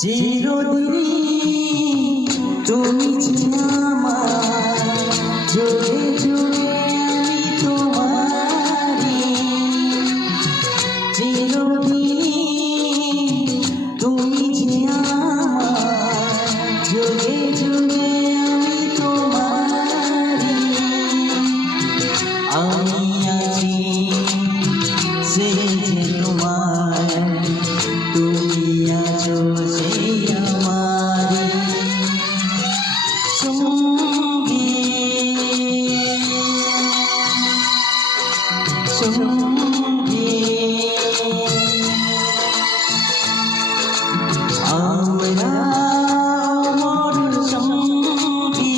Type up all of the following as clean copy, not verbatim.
চিরদিনই তুমি ছিলে আমার, যুগে যুগে আমি তোমারি। চিরদিনই তুমি ছিলে আমার, যুগে যুগে আমি তোমারি। আমি আছি সেই যে তোমার, তুমি আছো সেই আমারি সঙ্গী সঙ্গী। আমরা অমর সঙ্গী।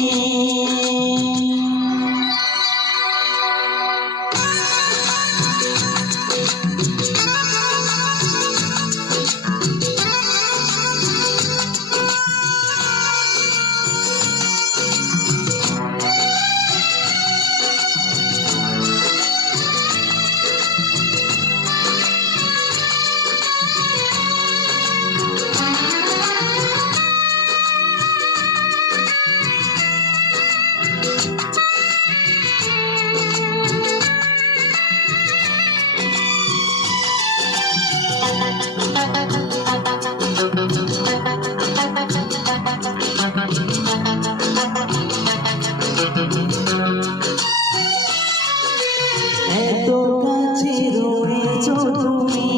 এত কাছে রয়েছো তুমি,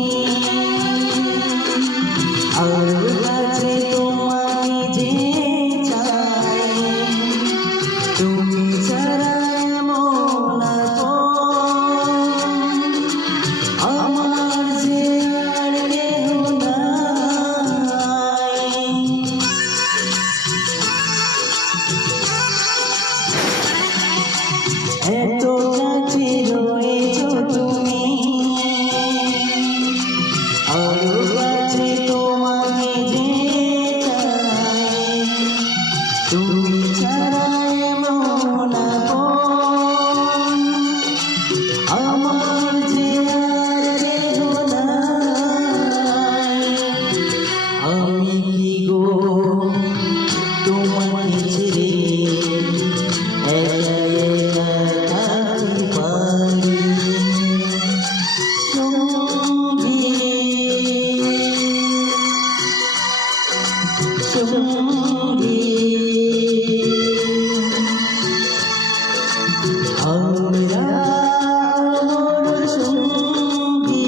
আর কাছে তোমায় যে চাই। তুমি ছাড়া এমন আমার যে আর কেহ নাই। এত কাছে রয়েছো তুমি, আরো কাছে তোমাকে যে চাই। তুমি ছাড়া এমন আমার যে আর কেহ নাই। আমি কি গো তোমাকে ছেড়ে একা একা থাকতে পারি সঙ্গী সঙ্গী। আমরা অমর সঙ্গী।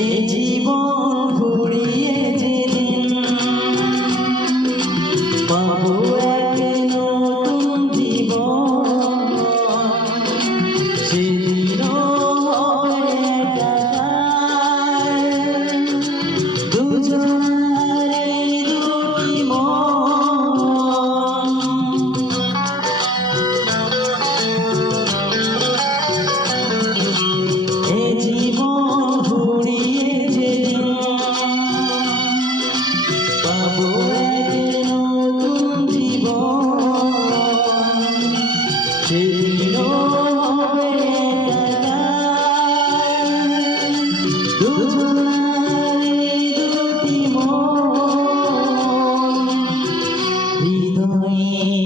এই জীবন ঘুরিয়ে যেদিন পাবো এক নতুন জীবন, সেদিনও হবে একাকার দুজনের দুটি মন। এই জীবন ঘুরিয়ে যেদিন পাবো এক নতুন জীবন, সেদিনও হবে একাকার দুজনের দুটি মন। হৃদয়ে